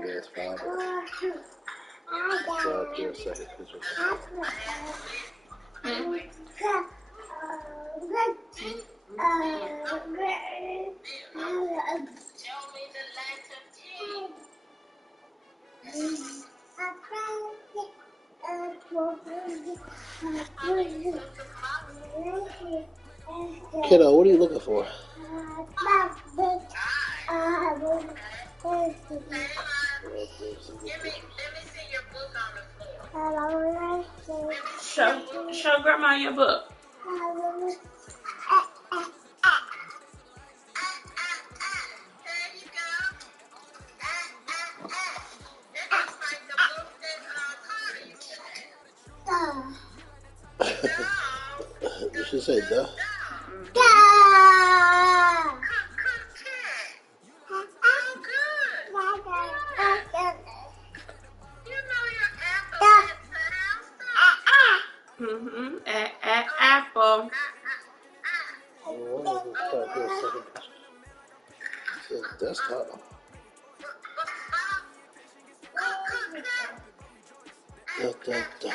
Okay, that's fine. So I'll do a second picture. Kiddo, what are you looking for? Let me see your book on the floor. Show Grandma your book. You should say duh. Apple. Oh, let's try to do a second picture. It says desktop. Da.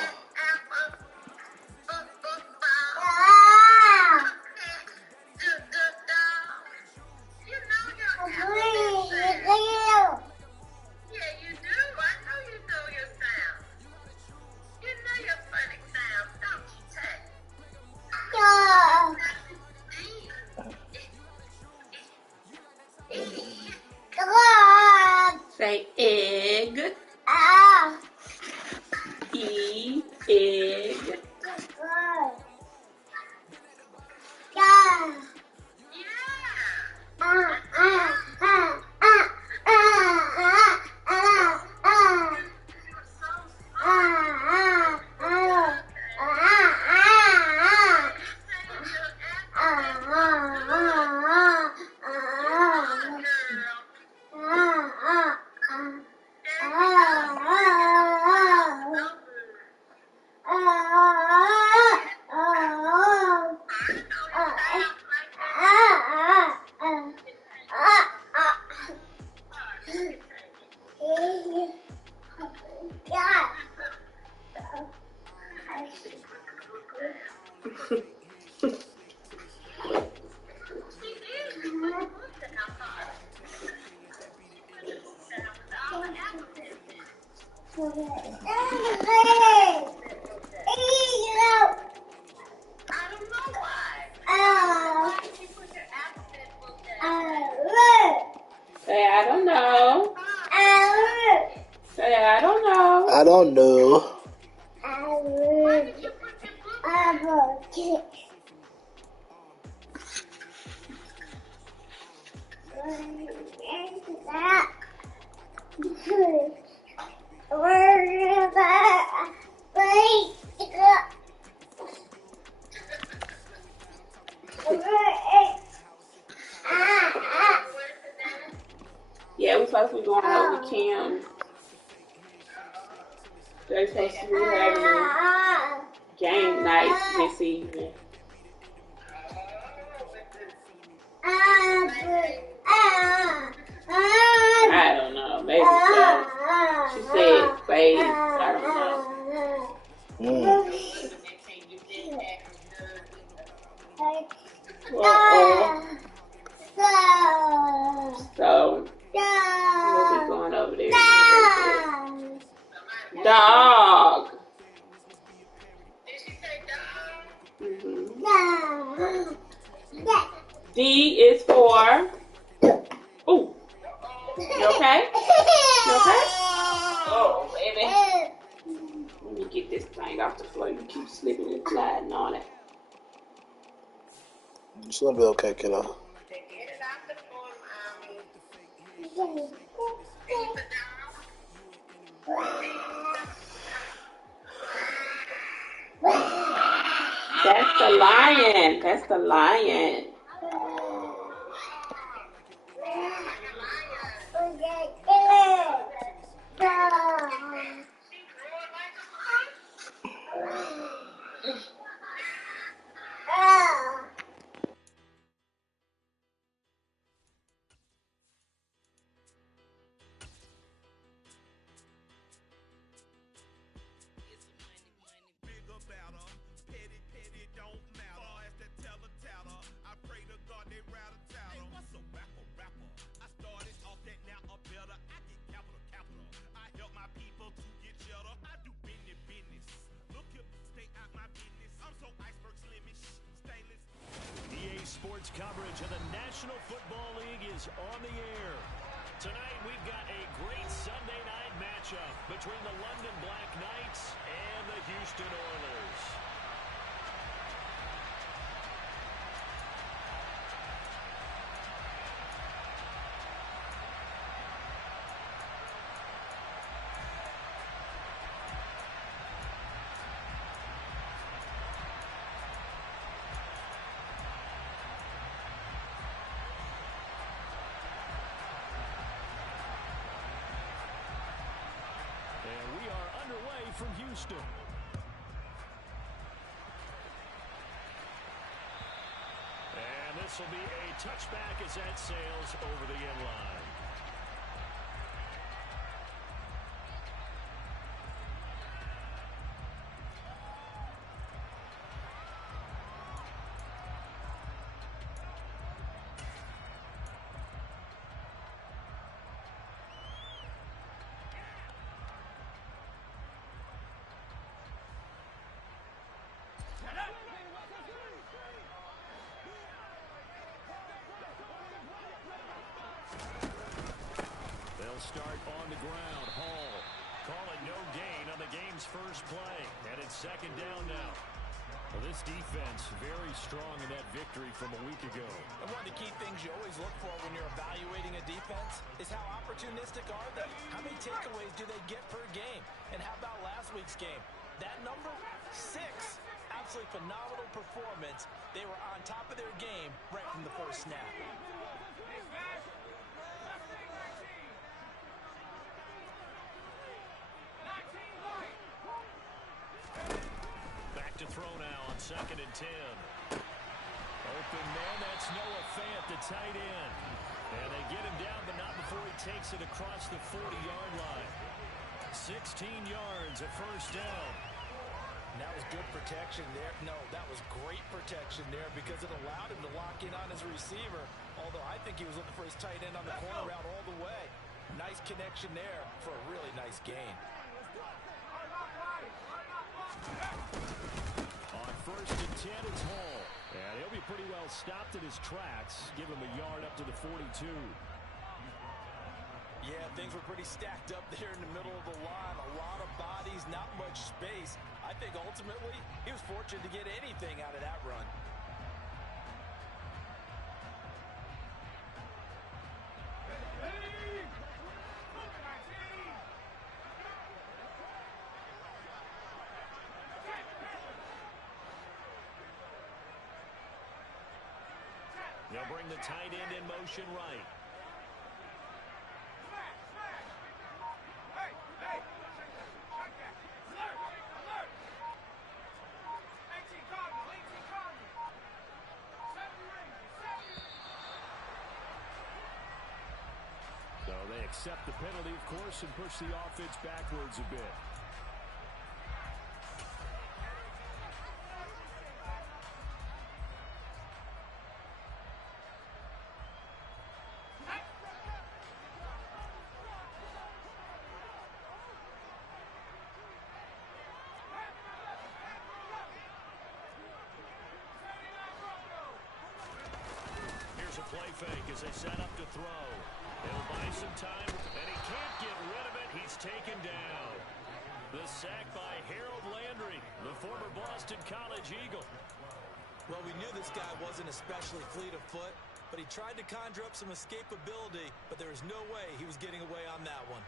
Say egg. Egg. Say I don't know. Say I don't know. I don't know. Yeah, we're supposed to be going over with Kim. They're supposed to be having a game night this evening. I don't know. Maybe so. She said fade. I don't know. So we'll be going over there. Dog. Did she say dog? Mm-hmm. D is for. Ooh. You okay? You okay? Oh, baby. Let me get this thing off the floor. You keep slipping and sliding on it. It's gonna be okay, kiddo. Get it off the floor, That's the lion. That's the lion. sports coverage of the National Football League is on the air. Tonight, we've got a great Sunday night matchup between the London Black Knights and the Houston Oilers. And we are underway from Houston. And this will be a touchback as that sails over the end line. They'll start on the ground. Hall call it no gain on the game's first play. And it's second down now. Well, this defense very strong in that victory from a week ago. And one of the key things you always look for when you're evaluating a defense is how opportunistic are they? How many takeaways do they get per game? And how about last week's game? That number, 6. Absolutely phenomenal performance. They were on top of their game right from the first snap. Back to throw now on 2nd and 10. Open man, that's Noah Fant, the tight end. And they get him down, but not before he takes it across the 40-yard line. 16 yards, a first down. And that was good protection there. No, that was great protection there because it allowed him to lock in on his receiver, although I think he was looking for his tight end on the corner route all the way. Nice connection there for a really nice gain. On 1st and 10, it's Hall. And he'll be pretty well stopped in his tracks. Give him a yard up to the 42. Yeah, things were pretty stacked up there in the middle of the line. A lot of bodies, not much space. I think ultimately he was fortunate to get anything out of that run. They'll bring the tight end in motion right. So they accept the penalty, of course, and push the offense backwards a bit. Here's a play fake as they set up to throw. He'll buy some time, and he can't get rid of it. He's taken down. The sack by Harold Landry, the former Boston College Eagle. Well, we knew this guy wasn't especially fleet of foot, but he tried to conjure up some escapability, but there was no way he was getting away on that one.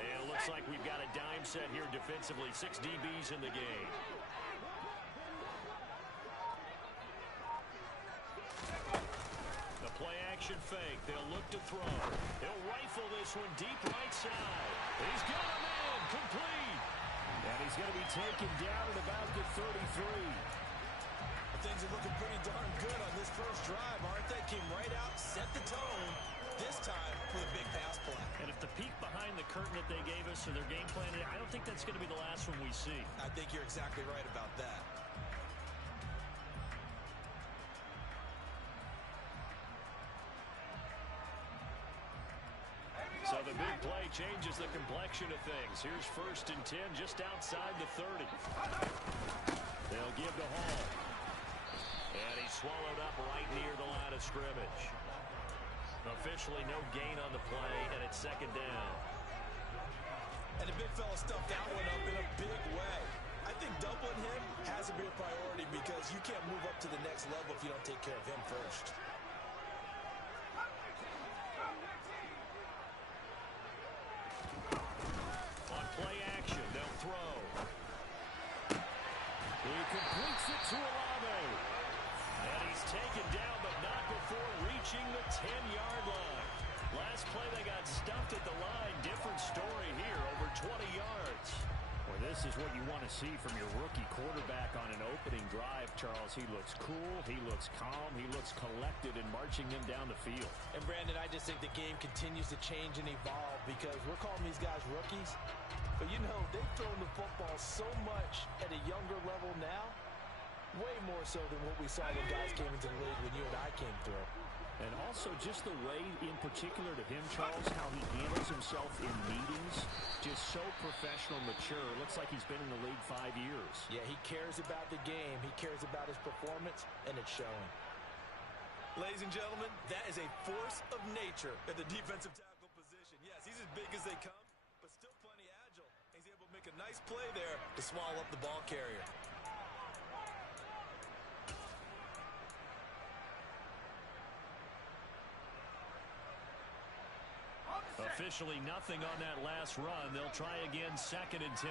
And it looks like we've got a dime set here defensively. 6 DBs in the game. The play-action fake. They'll look to throw. He'll rifle this one deep right side. He's got him in. Complete. And he's going to be taken down at about the 33. Things are looking pretty darn good on this first drive, aren't they? Came right out, set the tone, this time with a big pass play. And if the peek behind the curtain that they gave us for their game plan, I don't think that's going to be the last one we see. I think you're exactly right about that. So the big play changes the complexion of things. Here's 1st and 10 just outside the 30. They'll give to Hall. And he's swallowed up right near the line of scrimmage. Officially no gain on the play, and it's second down. And the big fella stuffed that one up in a big way. I think doubling him has to be a priority because you can't move up to the next level if you don't take care of him first. On play action, they'll throw. He completes it to Olave. And he's taken down, but not before reaching the 10-yard line. Last play, they got stuffed at the line. Different story here, over 20 yards. Well, this is what you want to see from your rookie quarterback on an opening drive, Charles. He looks cool, he looks calm, he looks collected in marching them down the field. And, Brandon, I just think the game continues to change and evolve because we're calling these guys rookies. But, you know, they've thrown the football so much at a younger level now, way more so than what we saw when guys came into the league when you and I came through. And also just the way, in particular to him, Charles, how he handles himself in meetings, just so professional, mature. Looks like he's been in the league 5 years. Yeah, he cares about the game. He cares about his performance, and it's showing. Ladies and gentlemen, that is a force of nature at the defensive tackle position. Yes, he's as big as they come, but still plenty agile. He's able to make a nice play there to swallow up the ball carrier. Officially nothing on that last run. They'll try again, 2nd and 10.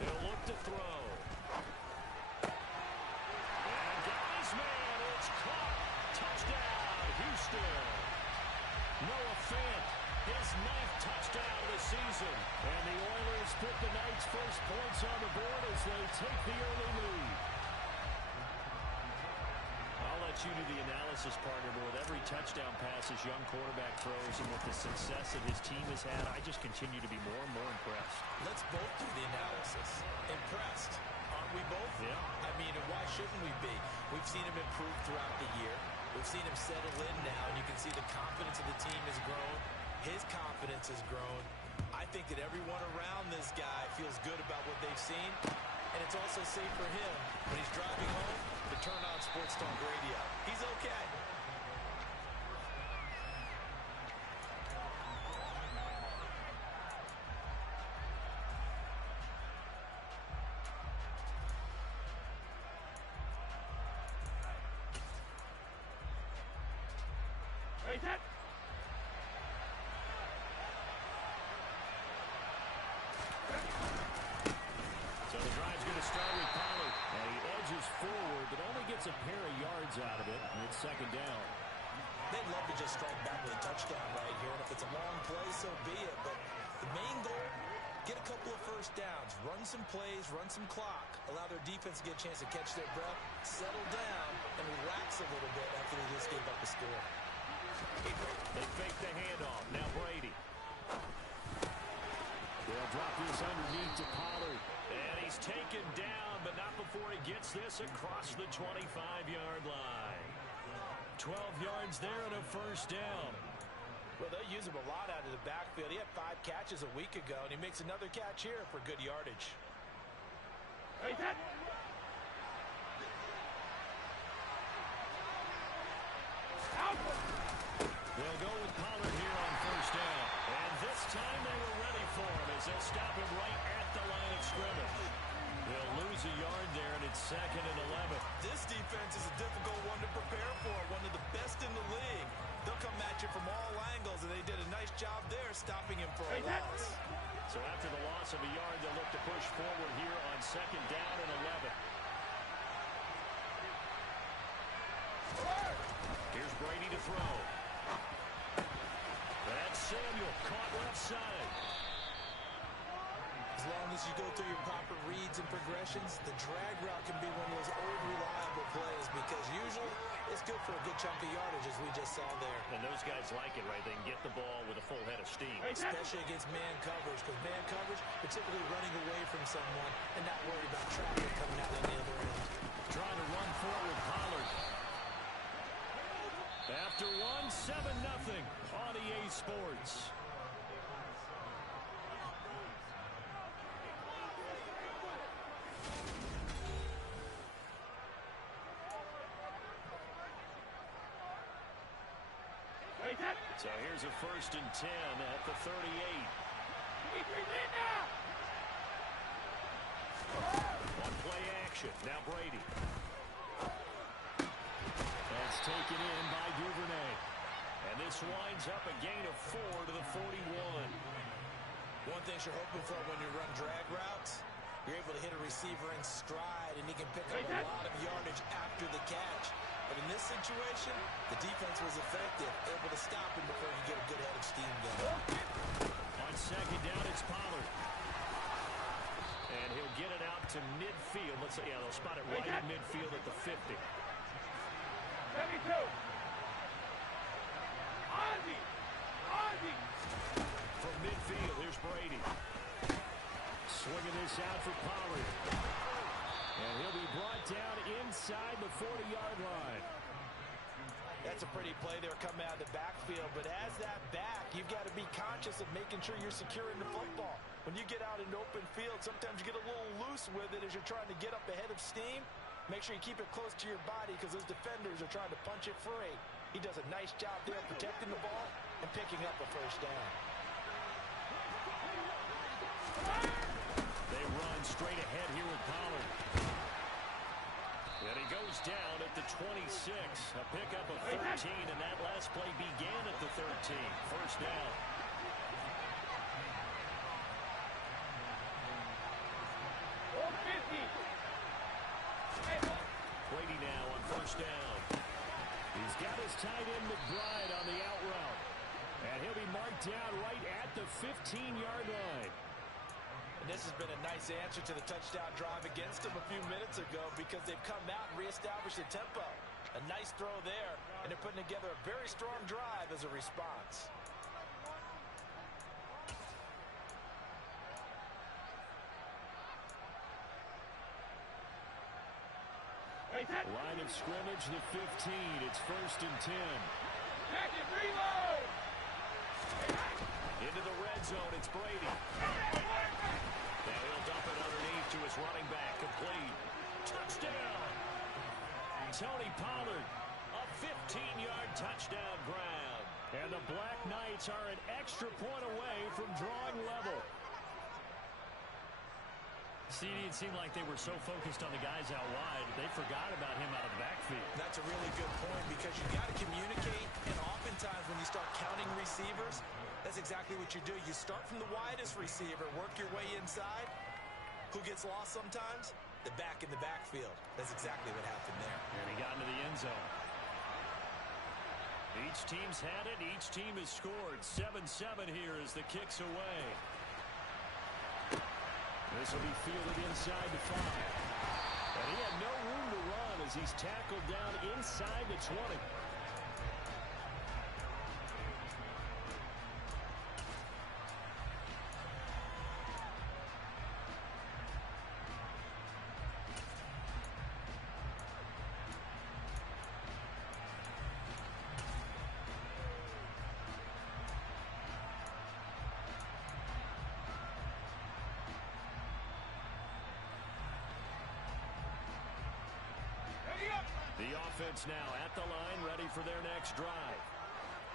He'll look to throw. And got his man. It's caught. Touchdown, Houston. Noah Fant. His 9th touchdown of the season. And the Oilers put the Knights' first points on the board as they take the early lead. I'll let you do the analysis, partner, but with every touchdown pass his young quarterback throws and with the success that his team has had, I just continue to be more and more impressed. Let's both do the analysis. Impressed, aren't we both? Yeah. I mean, and why shouldn't we be? We've seen him improve throughout the year. We've seen him settle in now, and you can see the confidence of the team has grown. His confidence has grown. I think that everyone around this guy feels good about what they've seen, and it's also safe for him when he's driving home to turn on Sports Talk Radio. He's okay. So the drive's going to start with Pollard. And he edges forward, but only gets a pair of yards out of it. And it's 2nd down. They'd love to just strike back with a touchdown right here. And if it's a long play, so be it. But the main goal, get a couple of first downs. Run some plays, run some clock. Allow their defense to get a chance to catch their breath, settle down, and relax a little bit after they just gave up the score. They fake the handoff. Now Brady. They'll drop this underneath to Pollard. And he's taken down, but not before he gets this across the 25-yard line. 12 yards there and a first down. Well, they'll use him a lot out of the backfield. He had 5 catches a week ago, and he makes another catch here for good yardage. They'll go with Pollard here on first down. And this time they were ready for him as they'll stop him right at the line of scrimmage. They'll lose a yard there, and it's 2nd and 11. This defense is a difficult one to prepare for, one of the best in the league. They'll come at you from all angles, and they did a nice job there stopping him for a loss. So after the loss of a yard, they'll look to push forward here on 2nd down and 11. Here's Brady to throw. That's Samuel caught left side. As long as you go through your proper reads and progressions, the drag route can be one of those old reliable plays because usually it's good for a good chunk of yardage as we just saw there. And those guys like it, right? They can get the ball with a full head of steam. Especially against man coverage, because man coverage, particularly running away from someone and not worried about traffic coming out on the other end. Trying to run forward, Pollard. After one, 7-0 on EA Sports. So here's a 1st and 10 at the 38. On play action. Now Brady. That's taken in by Duvernay. And this winds up a gain of 4 to the 41. One thing you're hoping for when you run drag routes, you're able to hit a receiver in stride, and he can pick up a lot of yardage after the catch. But in this situation, the defense was effective, able to stop him before he get a good head of steam going. On 2nd down, it's Pollard. And he'll get it out to midfield. Let's say, yeah, they'll spot it right at midfield at the 50. 72. Ozzy. From midfield, here's Brady. Swinging this out for Pollard. And he'll be brought down inside the 40-yard line. That's a pretty play there coming out of the backfield. But as that back, you've got to be conscious of making sure you're securing the football. When you get out in open field, sometimes you get a little loose with it as you're trying to get up ahead of steam. Make sure you keep it close to your body because those defenders are trying to punch it free. He does a nice job there protecting the ball and picking up a 1st down. They run straight ahead here with Pollard. And he goes down at the 26. A pickup of 13, and that last play began at the 13. 1st down. Brady now on 1st down. He's got his tight end McBride on the out route. And he'll be marked down right at the 15-yard line. And this has been a nice answer to the touchdown drive against them a few minutes ago because they've come out and reestablished the tempo. A nice throw there, and they're putting together a very strong drive as a response. Line of scrimmage, the 15. It's 1st and 10. Reload. Into the red zone, it's Brady. And he'll dump it underneath to his running back. Complete. Touchdown. Tony Pollard. A 15-yard touchdown grab. And the Black Knights are an extra point away from drawing level. CD, it seemed like they were so focused on the guys out wide, they forgot about him out of the backfield. That's a really good point because you got to communicate, and oftentimes when you start counting receivers, that's exactly what you do. You start from the widest receiver, work your way inside. Who gets lost sometimes? The back in the backfield. That's exactly what happened there. And he got into the end zone. Each team's had it. Each team has scored. 7-7 here as the kick's away. This will be fielded inside the 5. And he had no room to run as he's tackled down inside the 20. The offense now at the line, ready for their next drive.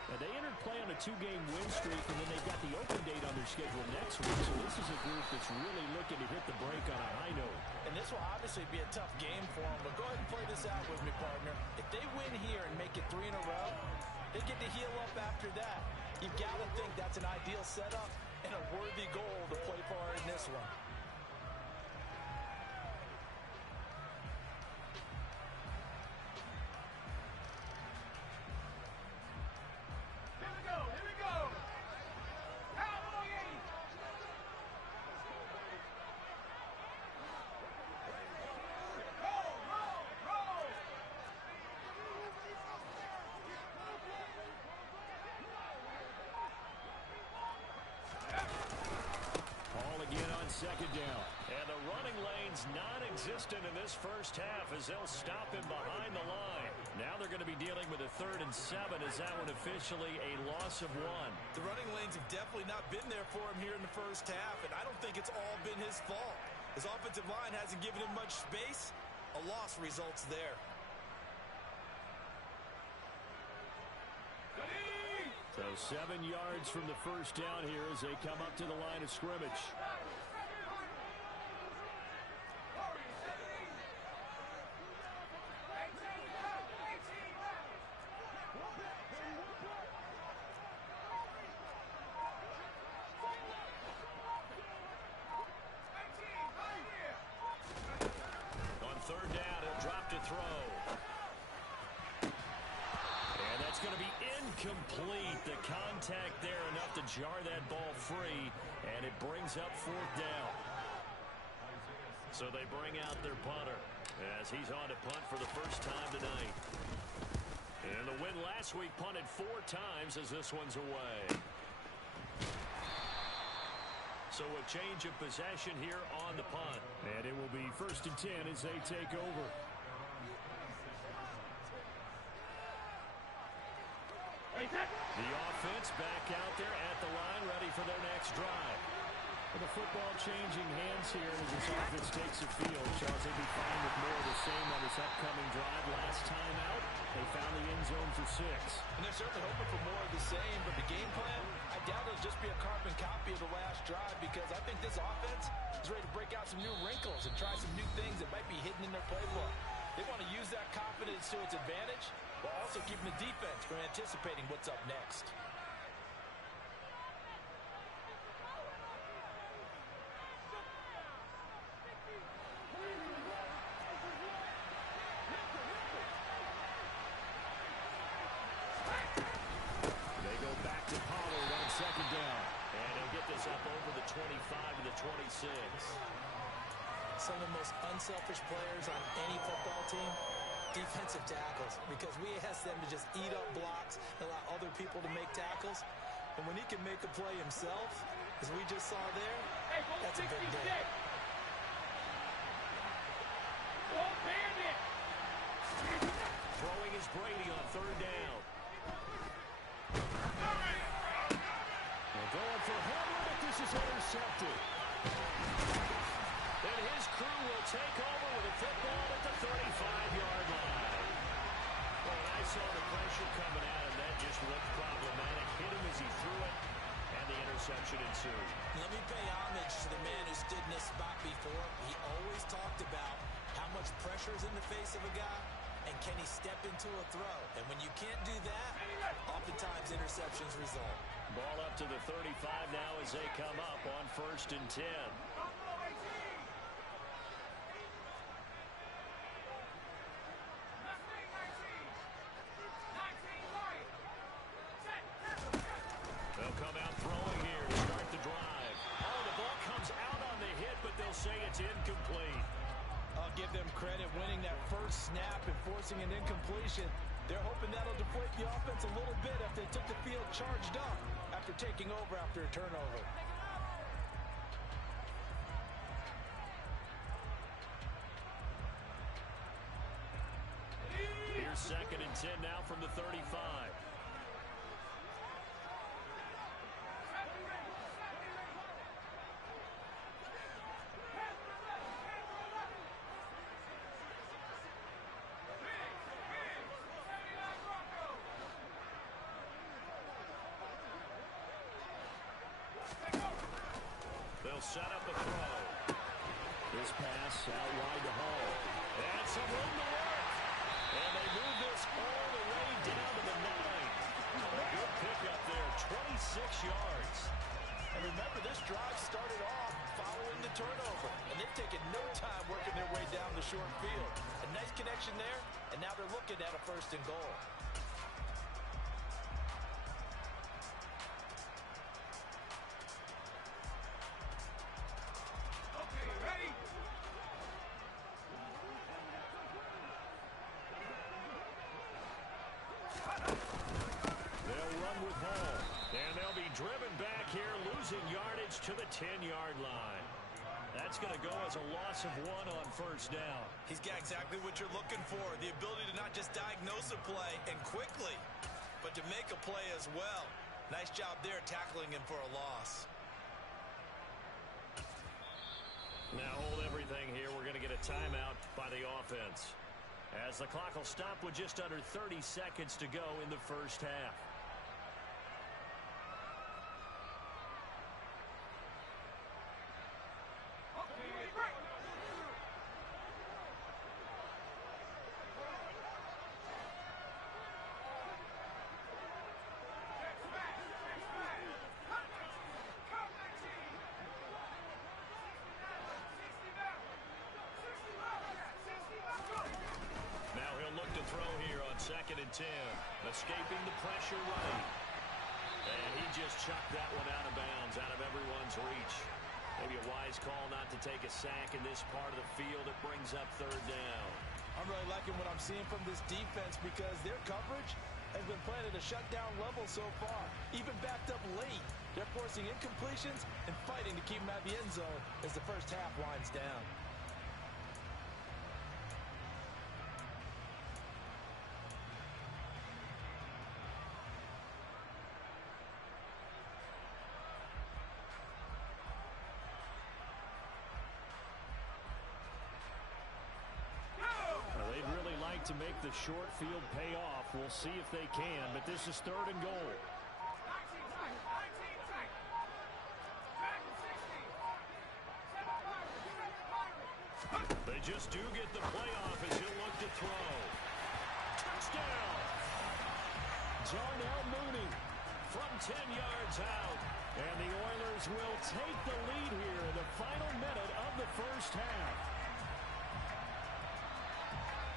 Now they entered play on a 2-game win streak, and then they've got the open date on their schedule next week. So this is a group that's really looking to hit the break on a high note. And this will obviously be a tough game for them, but go ahead and play this out with me, partner. If they win here and make it 3 in a row, they get to heal up after that. You've got to think that's an ideal setup and a worthy goal to play for in this one. Second down. And the running lane's non-existent in this first half as they'll stop him behind the line. Now they're going to be dealing with a 3rd and 7 as that one officially a loss of 1. The running lanes have definitely not been there for him here in the first half, and I don't think it's all been his fault. His offensive line hasn't given him much space. A loss results there. So 7 yards from the first down here as they come up to the line of scrimmage. On 3rd down, he'll drop to throw. And that's going to be incomplete. The contact there enough to jar that ball free, and it brings up 4th down. So they bring out their punter as he's on to punt for the first time tonight. And the win last week punted 4 times as this one's away. So a change of possession here on the punt. And it will be 1st and 10 as they take over. The offense back out there at the line, ready for their next drive. The football changing hands here as this offense takes the field. Charles, they'll be fine with more of the same on this upcoming drive. Last time out, they found the end zone for 6. And they're certainly hoping for more of the same, but the game plan, I doubt it'll just be a carbon copy of the last drive because I think this offense is ready to break out some new wrinkles and try some new things that might be hidden in their playbook. They want to use that confidence to its advantage while also keeping the defense from anticipating what's up next. They go back to Pollard on 2nd down. And he'll get this up over the 25 to the 26. Some of the most unselfish players on any football team, defensive tackles, because we ask them to just eat up blocks and allow other people to make tackles. And when he can make a play himself, as we just saw there, that's a big day. Throwing is Brady on 3rd down. They're going for Henry, but this is intercepted. And his crew will take over with a football at the 35-yard line. Well, when I saw the pressure coming at him, that just looked problematic. Hit him as he threw it, and the interception ensued. Let me pay homage to the man who stood in this spot before. He always talked about how much pressure is in the face of a guy, and can he step into a throw. And when you can't do that, oftentimes interceptions result. Ball up to the 35 now as they come up on 1st and 10. They'll come out throwing here to start the drive. Oh, the ball comes out on the hit, but they'll say it's incomplete. I'll give them credit winning that first snap and forcing an incompletion. They're hoping that'll deflate the offense a little bit after they took the field charged up after taking over after a turnover. Here's 2nd and 10 now from the 35. They'll set up a throw. This pass out wide to Hall. And some room to work. And they move this all the way down to the 9. A good pickup there, 26 yards. And remember, this drive started off following the turnover, and they've taken no time working their way down the short field. A nice connection there, and now they're looking at a 1st and goal. Driven back here, losing yardage to the 10-yard line. That that's going to go as a loss of 1 on first down. He's got exactly what you're looking for, the ability to not just diagnose a play and quickly, but to make a play as well. Nice job there tackling him for a loss. Now hold everything here. We're going to get a timeout by the offense, as the clock will stop with just under 30 seconds to go in the first half. Second and 10, escaping the pressure running. And he just chucked that one out of bounds, out of everyone's reach. Maybe a wise call not to take a sack in this part of the field. It brings up third down. I'm really liking what I'm seeing from this defense because their coverage has been playing at a shutdown level so far. Even backed up late, they're forcing incompletions and fighting to keep them out of the end zone as the first half winds down. To make the short field pay off. We'll see if they can, but this is third and goal. They just do get the play off as he'll look to throw. Touchdown! Darnell Mooney from 10 yards out. And the Oilers will take the lead here in the final minute of the first half.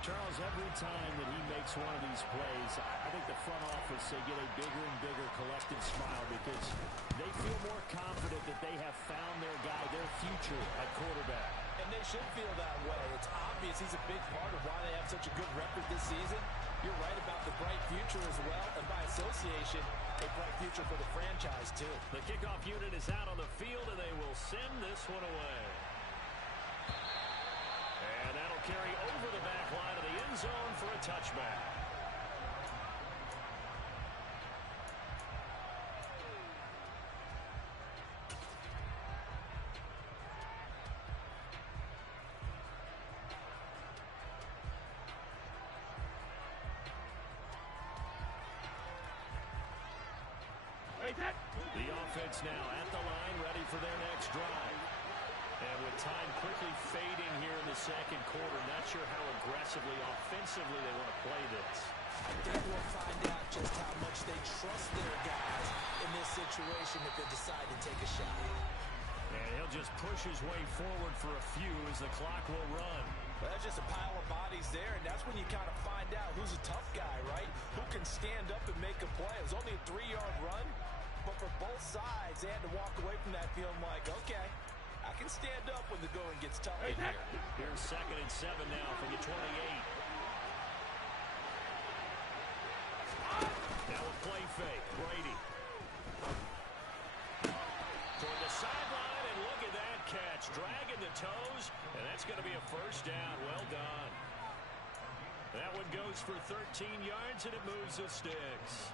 Charles, every time that he makes one of these plays, I think the front office, they get a bigger and bigger collective smile because they feel more confident that they have found their guy, their future at quarterback. And they should feel that way. It's obvious he's a big part of why they have such a good record this season. You're right about the bright future as well, and by association, a bright future for the franchise, too. The kickoff unit is out on the field, and they will send this one away. And that'll carry over the back line of the end zone for a touchback. The offense now at the line, ready for their next drive. And with time quickly fading here in the second quarter, not sure how aggressively, offensively they want to play this. I think we'll find out just how much they trust their guys in this situation if they decide to take a shot. And he'll just push his way forward for a few as the clock will run. Well, that's just a pile of bodies there, and that's when you kind of find out who's a tough guy, right? Who can stand up and make a play. It was only a 3-yard run, but for both sides, they had to walk away from that feeling like, okay, I can stand up when the going gets tough in here. Here's 2nd and 7 now from the 28. Now a play fake. Brady. Toward the sideline, and look at that catch. Dragging the toes, and that's going to be a first down. Well done. That one goes for 13 yards, and it moves the sticks.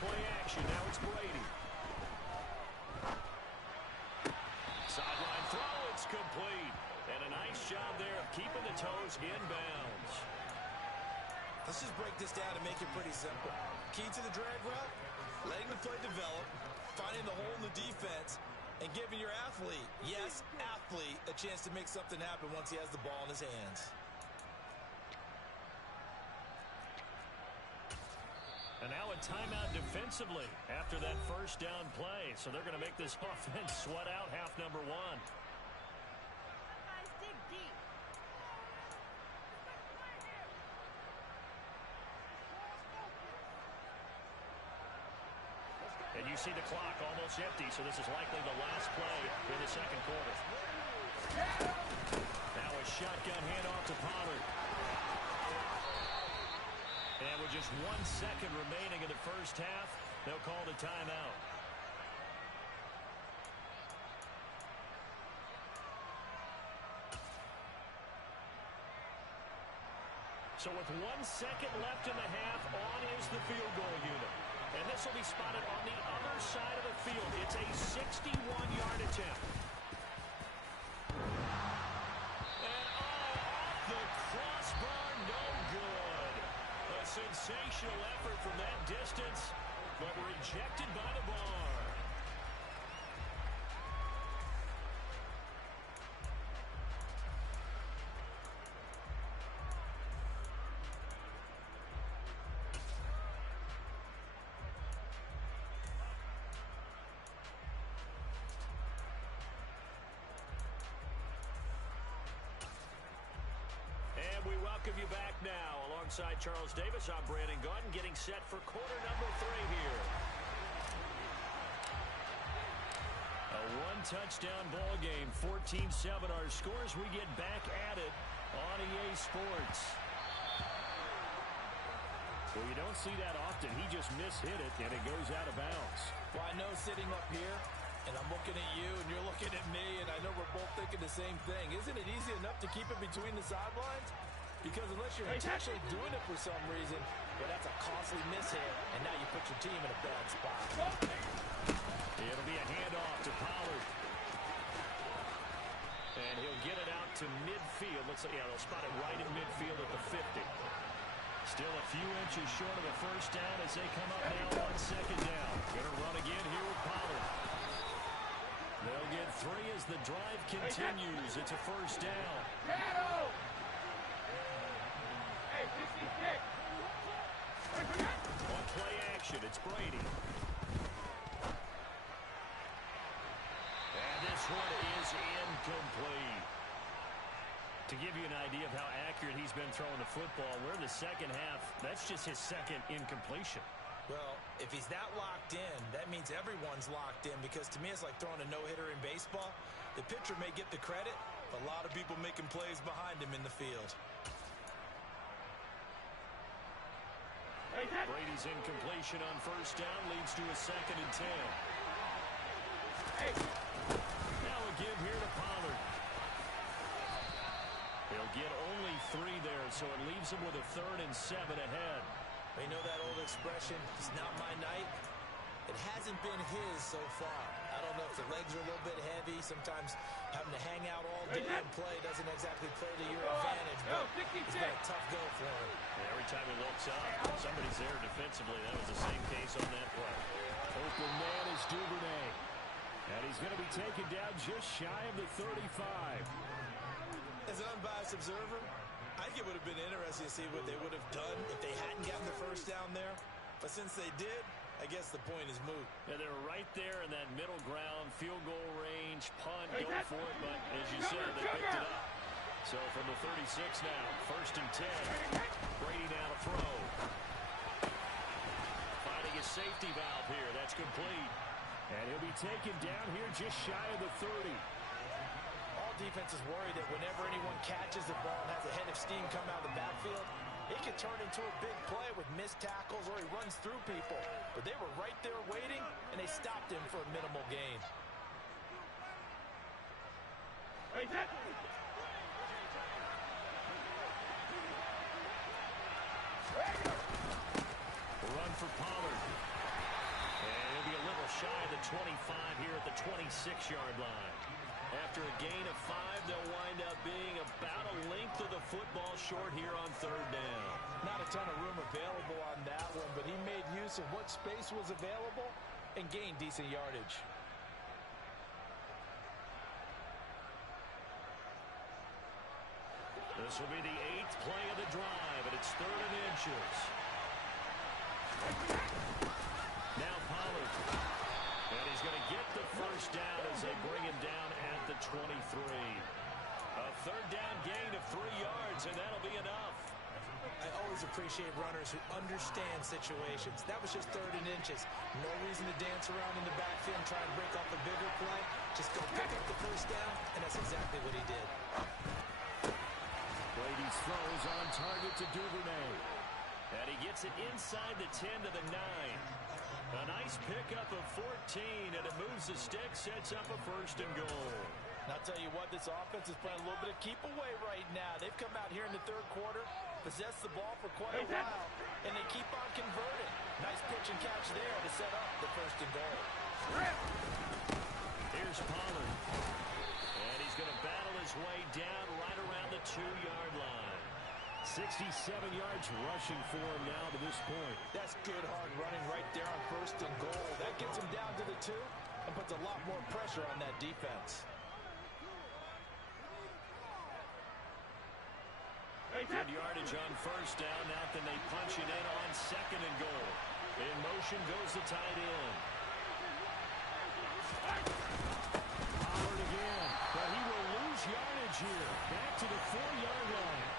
Play action. Now it's Brady. Sideline throw. It's complete. And a nice job there of keeping the toes in bounds. Let's just break this down and make it pretty simple. Key to the drag route, letting the play develop, finding the hole in the defense, and giving your athlete, yes, athlete, a chance to make something happen once he has the ball in his hands. And now a timeout defensively after that first down play. So they're going to make this offense sweat out half number 1. And you see the clock almost empty, so this is likely the last play in the second quarter. Now a shotgun handoff to Pollard. And with just 1 second remaining in the first half, they'll call the timeout. So with 1 second left in the half, on is the field goal unit. And this will be spotted on the other side of the field. It's a 61-yard attempt. And off the crossbar, no good. A sensational effort from that distance, but rejected by the bar. Welcome you back now. Alongside Charles Davis, I'm Brandon Gunn, getting set for quarter number 3 here. A one-touchdown ball game, 14-7 our scores. We get back at it on EA Sports. Well, you don't see that often. He just mishit it, and it goes out of bounds. Well, I know sitting up here, and I'm looking at you, and you're looking at me, and I know we're both thinking the same thing. Isn't it easy enough to keep it between the sidelines? Because unless you're intentionally doing it for some reason, well, that's a costly mishit, and now you put your team in a bad spot. It'll be a handoff to Pollard. And he'll get it out to midfield. Looks like, yeah, they'll spot it right at midfield at the 50. Still a few inches short of a first down as they come up now on second down. Going to run again here with Pollard. They'll get 3 as the drive continues. It's a first down. On play action, it's Brady. And this one is incomplete. To give you an idea of how accurate he's been throwing the football, we're in the second half. That's just his second incompletion. Well, if he's that locked in, that means everyone's locked in, because to me it's like throwing a no-hitter in baseball. The pitcher may get the credit, but a lot of people making plays behind him in the field. Brady's incompletion on first down leads to a 2nd and 10. Now a give here to Pollard. He'll get only 3 there, so it leaves him with a 3rd and 7 ahead. You know that old expression, it's not my night? It hasn't been his so far. I don't know if the legs are a little bit heavy. Sometimes having to hang out all day and play doesn't exactly play to your advantage, but it's been a tough go for him. And every time he looks up, somebody's there defensively. That was the same case on that play. Open man is Duvernay. And he's going to be taken down just shy of the 35. As an unbiased observer, I think it would have been interesting to see what they would have done if they hadn't gotten the first down there. But since they did, I guess the point is moot. Yeah, they're right there in that middle ground, field goal range, punt, go for it. But as you said, they picked it up. So from the 36 now, 1st and 10. Brady now to throw. Finding his safety valve here. That's complete. And he'll be taken down here just shy of the 30. All defenses worry that whenever anyone catches the ball and has a head of steam come out of the backfield, it could turn into a big play with missed tackles or he runs through people. But they were right there waiting, and they stopped him for a minimal gain. Run for Pollard. And he'll be a little shy of the 25 here at the 26-yard line. After a gain of 5, they'll wind up being about a length of the football short here on 3rd down. Not a ton of room available on that one, but he made use of what space was available and gained decent yardage. This will be the 8th play of the drive, and it's 3rd and inches. Now Pollard. And he's going to get the first down as they bring him down at the 23. A 3rd down gain of 3 yards, and that'll be enough. I always always appreciate runners who understand situations. That was just 3rd and inches. No reason to dance around in the backfield and try and break off a bigger play. Just go pick up the first down, and that's exactly what he did. Brady's throws on target to Duvernay. And he gets it inside the 10 to the 9. A nice pickup of 14, and it moves the stick, sets up a 1st and goal. And I'll tell you what, this offense is playing a little bit of keep away right now. They've come out here in the 3rd quarter, possessed the ball for quite a while, and they keep on converting. Nice pitch and catch there to set up the 1st and goal. Here's Pollard. And he's going to battle his way down right around the 2-yard line. 67 yards rushing for him now to this point. That's good hard running right there on 1st and goal. That gets him down to the 2 and puts a lot more pressure on that defense. Good yardage on 1st down. Now can they punch it in on 2nd and goal? In motion goes the tight end. Pollard again, but he will lose yardage here. Back to the 4-yard line.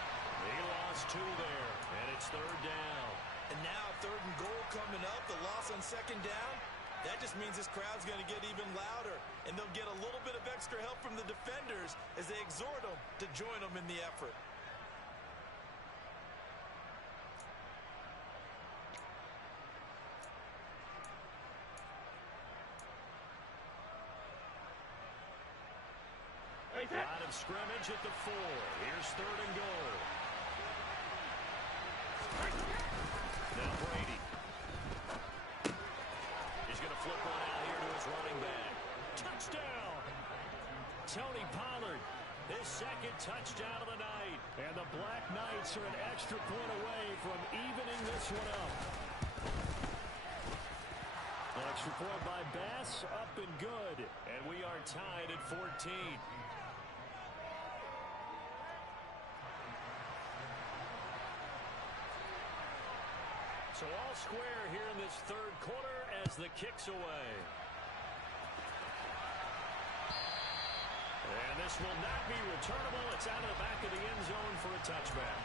He lost 2 there, and it's 3rd down. And now 3rd and goal coming up. The loss on 2nd down. That just means this crowd's going to get even louder, and they'll get a little bit of extra help from the defenders as they exhort them to join them in the effort. Line of scrimmage at the 4. Here's 3rd and goal. Now Brady. He's going to flip one out here to his running back. Touchdown! Tony Pollard, his 2nd touchdown of the night. And the Black Knights are an extra point away from evening this one up. Extra point by Bass, up and good. And we are tied at 14. So all square here in this 3rd quarter as the kick's away. And this will not be returnable. It's out of the back of the end zone for a touchback.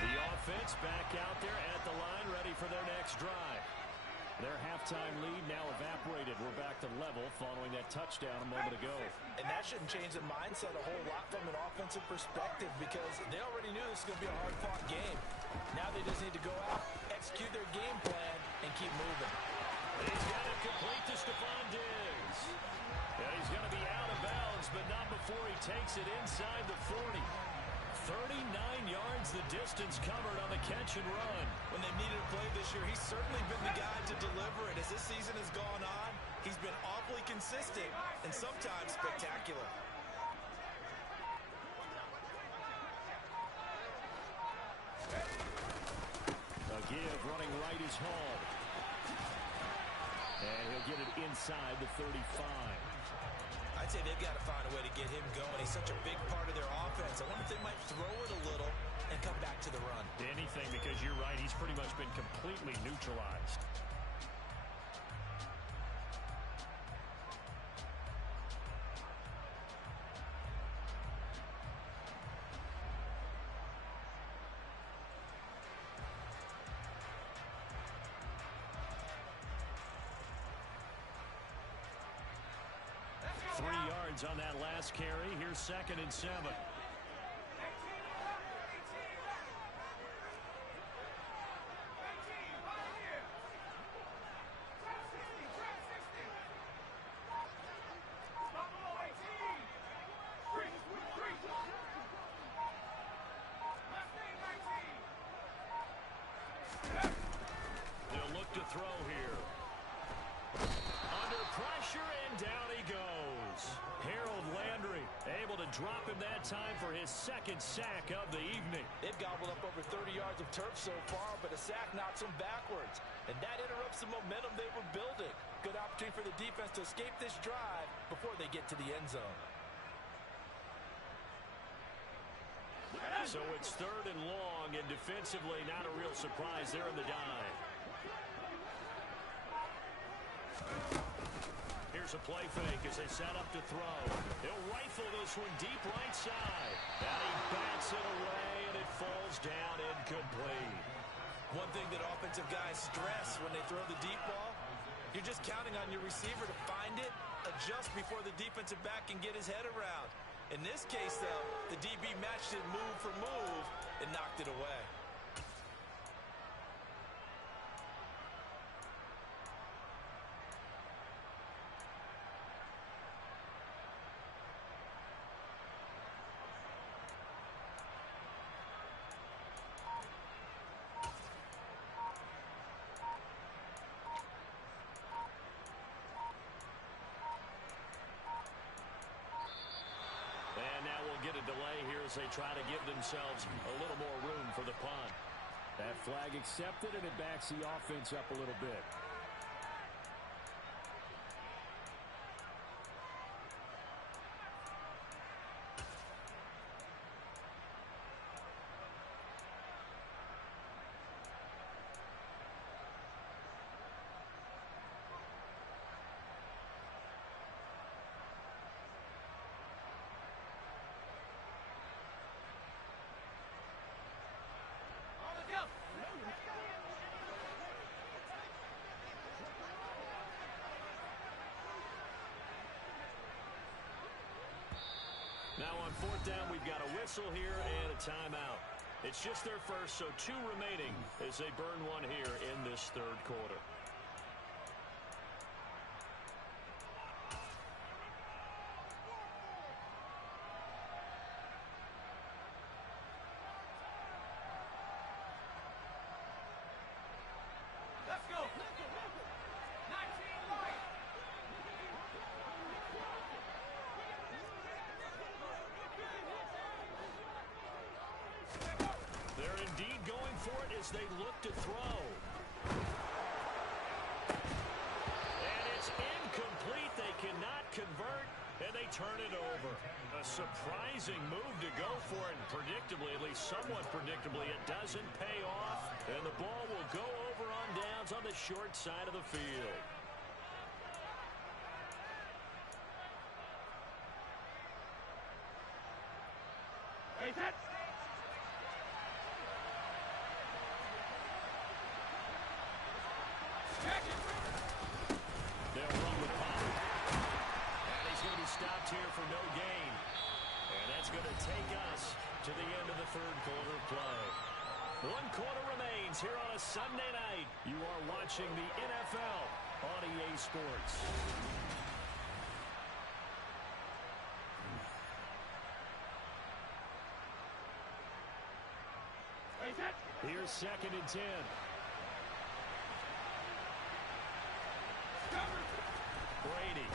The offense back out there at the line, ready for their next drive. Their halftime lead now evaporated. We're back to level following that touchdown a moment ago. And that shouldn't change the mindset a whole lot from an offensive perspective because they already knew this was going to be a hard-fought game. Now they just need to go out, execute their game plan, and keep moving. He's got it complete to Stephon Diggs. And he's going to be out of bounds, but not before he takes it inside the 40. 39 yards the distance covered on the catch and run. When they needed a play this year, he's certainly been the guy to deliver it. As this season has gone on, he's been awfully consistent and sometimes spectacular. A give running right is Hall. And he'll get it inside the 35. I'd say they've got to find a way to get him going. He's such a big part of their offense. I wonder if they might throw it a little and come back to the run. Anything, because you're right. He's pretty much been completely neutralized. On that last carry. Here's 2nd and 7. They'll look to throw here. Under pressure, and down he goes. Harold Landry able to drop him that time for his 2nd sack of the evening. They've gobbled up over 30 yards of turf so far, but a sack knocks them backwards. And that interrupts the momentum they were building. Good opportunity for the defense to escape this drive before they get to the end zone. So it's 3rd and long, and defensively not a real surprise there in the dive. Here's a play fake as they set up to throw. He'll rifle this one deep right side. And he bats it away, and it falls down incomplete. One thing that offensive guys stress when they throw the deep ball, you're just counting on your receiver to find it, adjust before the defensive back can get his head around. In this case, though, the DB matched it move for move and knocked it away. Get a delay here as they try to give themselves a little more room for the punt. That flag accepted, and it backs the offense up a little bit. Now on 4th down, we've got a whistle here and a timeout. It's just their first, so 2 remaining as they burn one here in this 3rd quarter. They look to throw. And it's incomplete. They cannot convert, and they turn it over. A surprising move to go for it, and predictably, at least somewhat predictably, it doesn't pay off, and the ball will go over on downs on the short side of the field. Hey, that's They'll run with Pollard. And he's going to be stopped here for no gain. And that's going to take us to the end of the 3rd quarter of play. 1 quarter remains here on a Sunday night. You are watching the NFL on EA Sports. Here's 2nd and 10. Brady.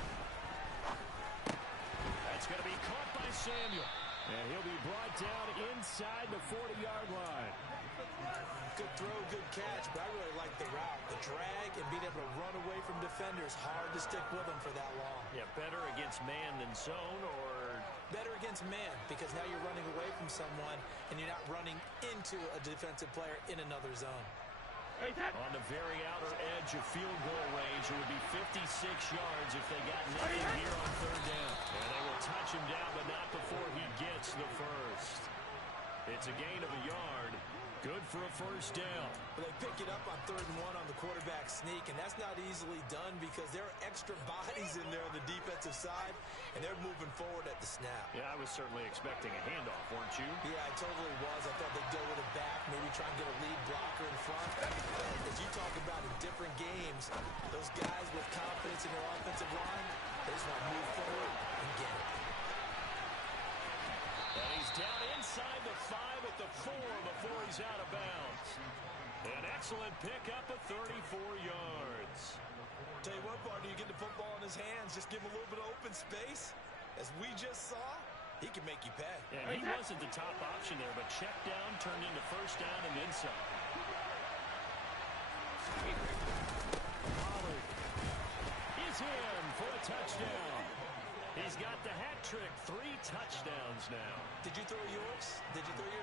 That's going to be caught by Samuel. And he'll be brought down inside the 40-yard line. Good throw, good catch, but I really like the route. The drag and being able to run away from defenders. Hard to stick with them for that long. Yeah, better against man than zone, or better against man, because now you're running away from someone and you're not running into a defensive player in another zone. On the very outer edge of field goal range, it would be 56 yards if they got nothing here on 3rd down. And they will touch him down, but not before he gets the first. It's a gain of a yard. Good for a first down. They pick it up on 3rd and 1 on the quarterback sneak, and that's not easily done because there are extra bodies in there on the defensive side, and they're moving forward at the snap. Yeah, I was certainly expecting a handoff, weren't you? Yeah, I totally was. I thought they'd go with it back, maybe try and get a lead blocker in front. As you talk about in different games, those guys with confidence in their offensive line, they just want to move forward and get it. And he's down inside the 5 at the 4 before he's out of bounds. An excellent pickup of 34 yards. Tell you what, partner, you get the football in his hands, just give him a little bit of open space. As we just saw, he can make you pay. Yeah, he wasn't the top option there, but check down turned into first down and then some. Pollard is in for a touchdown. He's got the hat trick. 3 touchdowns now. Did you throw yours?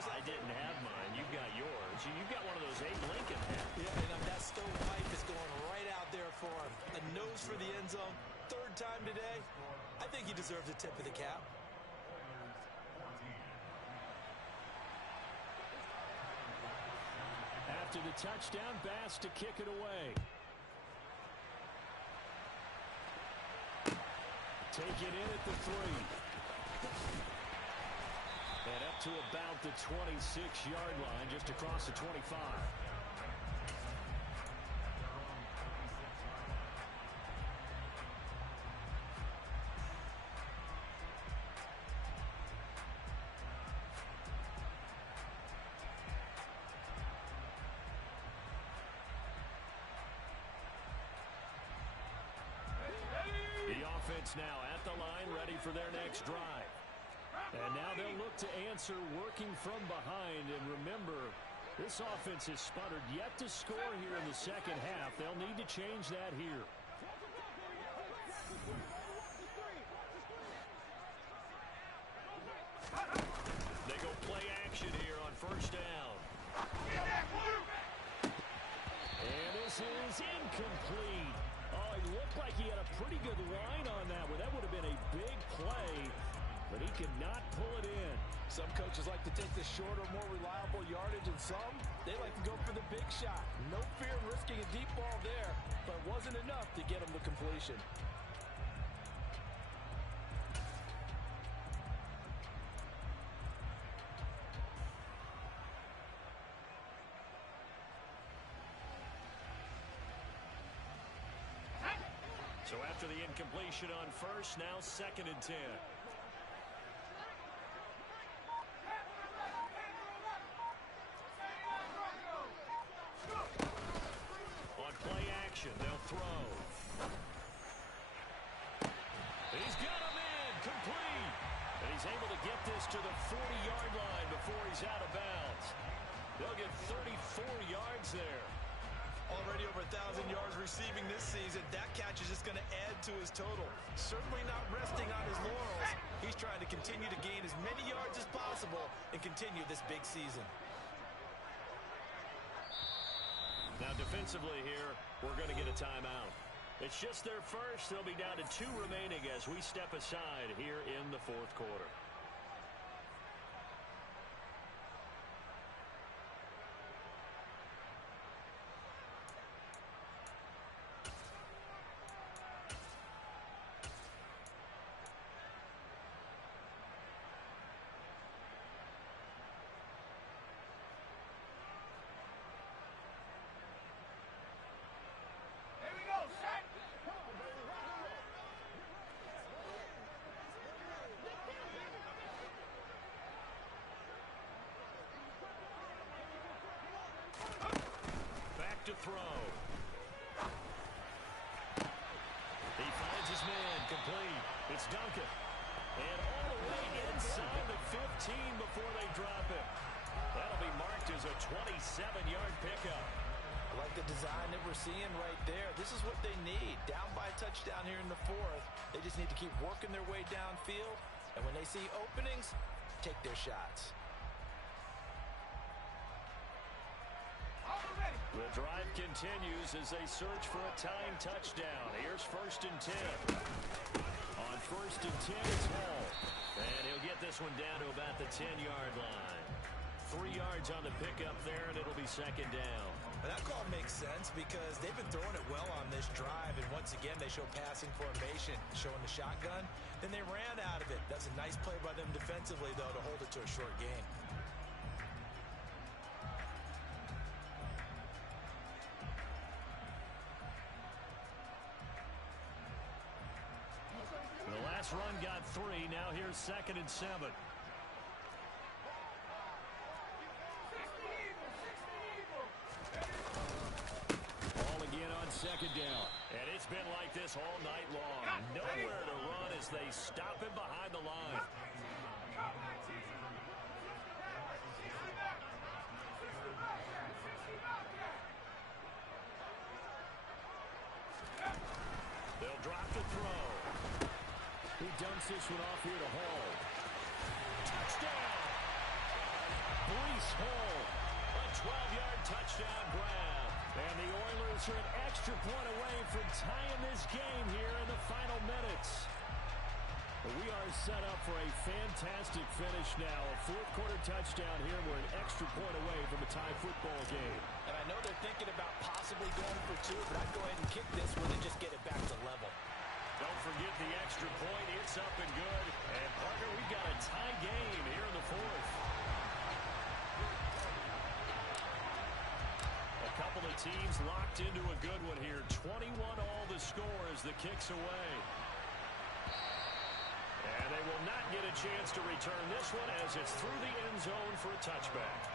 I didn't have mine. You've got yours. You've got one of those Abe Lincoln hats. Yeah, and that stovepipe is going right out there for him. A nose for the end zone. 3rd time today. I think he deserves a tip of the cap. After the touchdown, Bass to kick it away. Take it in at the 3. And up to about the 26-yard line, just across the 25. The offense now at the line, ready for their next drive. And now they'll look to answer working from behind. And remember, this offense has sputtered yet to score here in the second half. They'll need to change that here. They go play action here on 1st down. And this is incomplete. Oh, he looked like he had a pretty good line on that one. That would have been a big play, but he could not pull it in. Some coaches like to take the shorter, more reliable yardage, and some, they like to go for the big shot. No fear in risking a deep ball there, but it wasn't enough to get him the completion. So after the incompletion on 1st, now 2nd and 10. On play action, they'll throw. He's got him in, complete. And he's able to get this to the 40-yard line before he's out of bounds. They'll get 34 yards there. Already over 1,000 yards receiving this season. That catch is just going to add to his total. Certainly not resting on his laurels. He's trying to continue to gain as many yards as possible and continue this big season. Now defensively here, we're going to get a timeout. It's just their first. They'll be down to 2 remaining as we step aside here in the 4th quarter. To throw. He finds his man, complete. It's Duncan. And all the way inside the 15 before they drop it. That'll be marked as a 27-yard pickup. I like the design that we're seeing right there. This is what they need. Down by a touchdown here in the 4th. They just need to keep working their way downfield. And when they see openings, take their shots. The drive continues as they search for a tying touchdown. Here's 1st and 10. On 1st and 10, it's Hall. And he'll get this one down to about the 10-yard line. 3 yards on the pickup there, and it'll be 2nd down. But that call makes sense because they've been throwing it well on this drive, and once again, they show passing formation, showing the shotgun. Then they ran out of it. That's a nice play by them defensively, though, to hold it to a short gain. The last run got 3. Now here's 2nd and 7. Ball again on 2nd down. And it's been like this all night long. Nowhere to run as they stop him behind the line. They'll drop the throw. He dumps this one off here to Hall. Touchdown! Breece Hall, a 12-yard touchdown grab. And the Oilers are an extra point away from tying this game here in the final minutes. We are set up for a fantastic finish now. A fourth-quarter touchdown here. We're an extra point away from a tie football game. And I know they're thinking about possibly going for two, but I'd go ahead and kick this one and just get it back to level. Don't forget the extra point. It's up and good. And, partner, we've got a tie game here in the fourth. A couple of teams locked into a good one here. 21 all the score as the kick's away. And they will not get a chance to return this one as it's through the end zone for a touchback.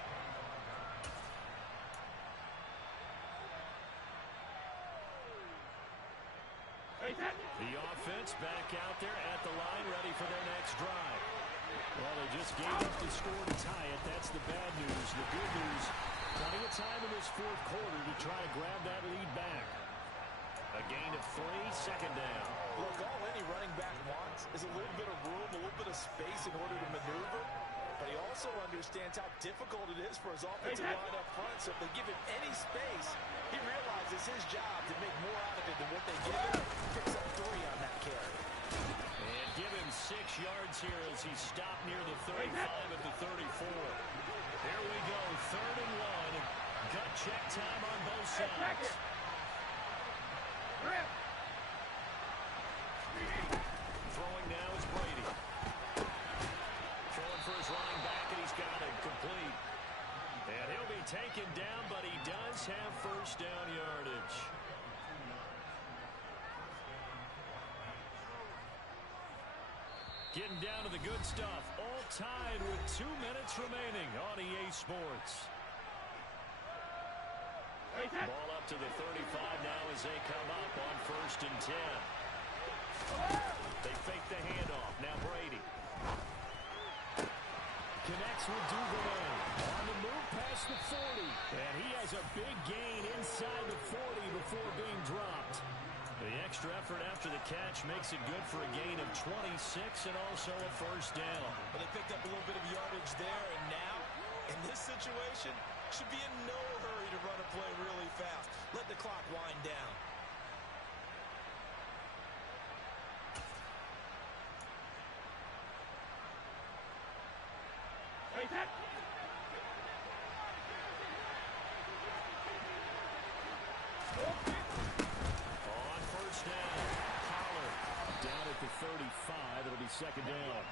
The offense back out there at the line, ready for their next drive. Well, they just gave up the score to tie it. That's the bad news. The good news, plenty of time in this fourth quarter to try to grab that lead back. A gain of 3, second down. Look, all any running back wants is a little bit of room, a little bit of space in order to maneuver. But he also understands how difficult it is for his offensive line up front. So if they give him any space, he realizes his job to make more out of it than what they give him. Picks up 3 on that carry. And give him 6 yards here as he stopped near the 35 at the 34. Here we go, 3rd and 1. Gut check time on both sides. Throwing now is Brady. Throwing for his running back, and he's got it complete. And he'll be taken down, but he does have first down yardage. Getting down to the good stuff. All tied with 2 minutes remaining on EA Sports. Ball up to the 35 now as they come up on 1st and 10. They fake the handoff. Now Brady. Connects with Duvernay. On the move past the 40. And he has a big gain inside the 40 before being dropped. The extra effort after the catch makes it good for a gain of 26 and also a first down. But they picked up a little bit of yardage there, and now, in this situation, should be in no hurry to run a play really fast. Let the clock wind down. On first down, Pollard down at the 35. It'll be second down.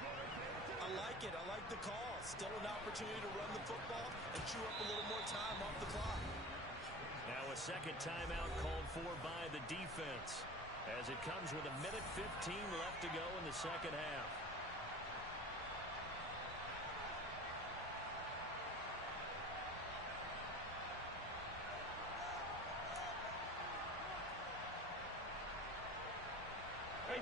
I like it. I like the call. Still an opportunity to run the football and chew up a little more time off the clock. Now a second timeout called for by the defense as it comes with 1:15 left to go in the second half. They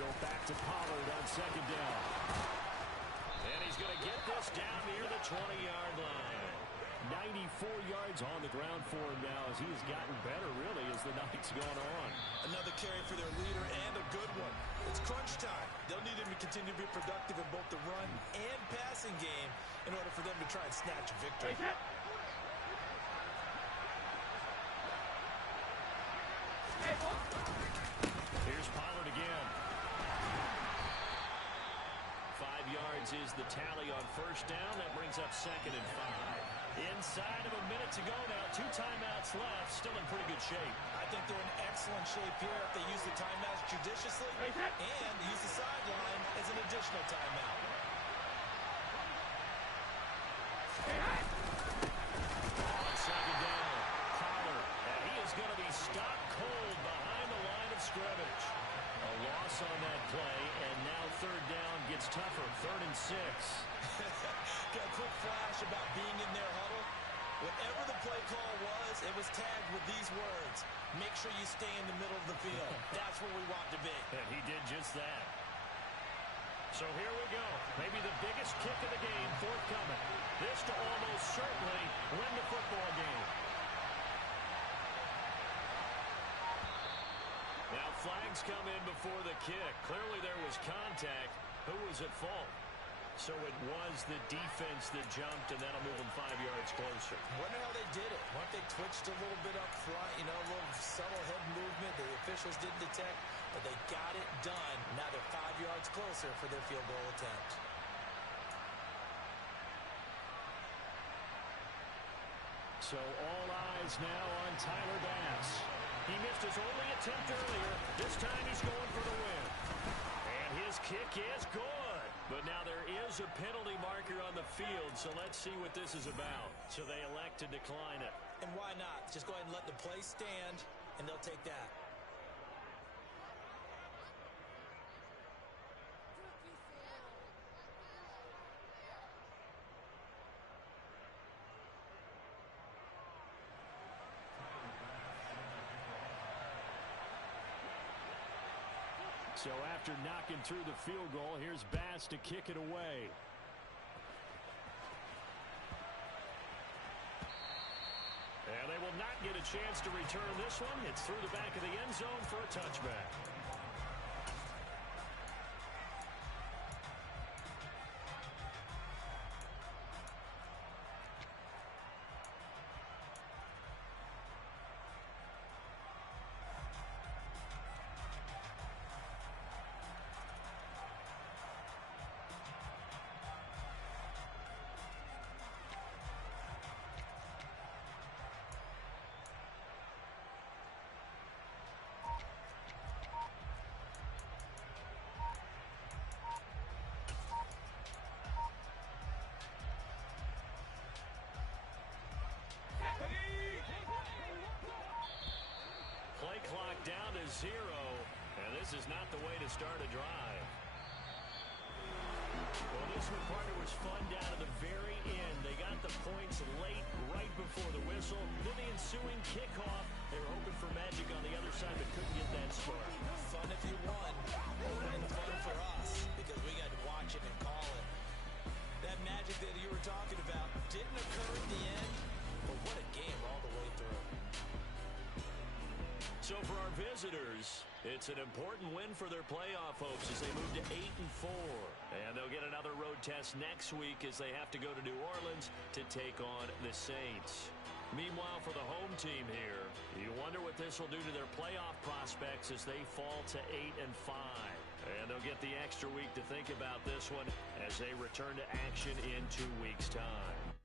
go back to Pollard on second down. And he's going to get this down near the 20-yard line. 94 yards on the ground for him now as he's gotten better, really, as the night's gone on. Another carry for their leader and a good one. It's crunch time. They'll need him to continue to be productive in both the run and passing game in order for them to try and snatch a victory. Here's Pollard again. 5 yards is the tally on first down. That brings up second and 5. Inside of a minute to go now. 2 timeouts left. Still in pretty good shape. I think they're in excellent shape here if they use the timeouts judiciously and use the sideline as an additional timeout. On second down, Pollard. And he is going to be stopped cold behind the line of scrimmage. A loss on that play, and now third down gets tougher. 3rd and 6. Got a quick flash about being in their huddle. Whatever the play call was, it was tagged with these words: make sure you stay in the middle of the field. That's where we want to be. And he did just that. So here we go. Maybe the biggest kick of the game forthcoming. This to almost certainly win the football game. Now flags come in before the kick. Clearly there was contact. Who was at fault? So it was the defense that jumped, and that'll move them 5 yards closer. Wonder how they did it. What if they twitched a little bit up front, you know, a little subtle head movement the officials didn't detect, but they got it done. Now they're 5 yards closer for their field goal attempt. So all eyes now on Tyler Bass. He missed his only attempt earlier. This time he's going for the win. And his kick is good. But now there is a penalty marker on the field, so let's see what this is about. So they elect to decline it. And why not? Just go ahead and let the play stand, and they'll take that. So after knocking through the field goal, here's Bass to kick it away. And they will not get a chance to return this one. It's through the back of the end zone for a touchback. Play clock down to 0, and this is not the way to start a drive. Well, this one, partner, was fun down to the very end. They got the points late, right before the whistle. Then the ensuing kickoff. They were hoping for magic on the other side, but couldn't get that spark. Fun if you won, and fun for us, because we got to watch it and call it. That magic that you were talking about didn't occur at the end, but what a game all the way through. So for our visitors, it's an important win for their playoff hopes as they move to 8-4. And they'll get another road test next week as they have to go to New Orleans to take on the Saints. Meanwhile, for the home team here, you wonder what this will do to their playoff prospects as they fall to 8-5. And they'll get the extra week to think about this one as they return to action in 2 weeks' time.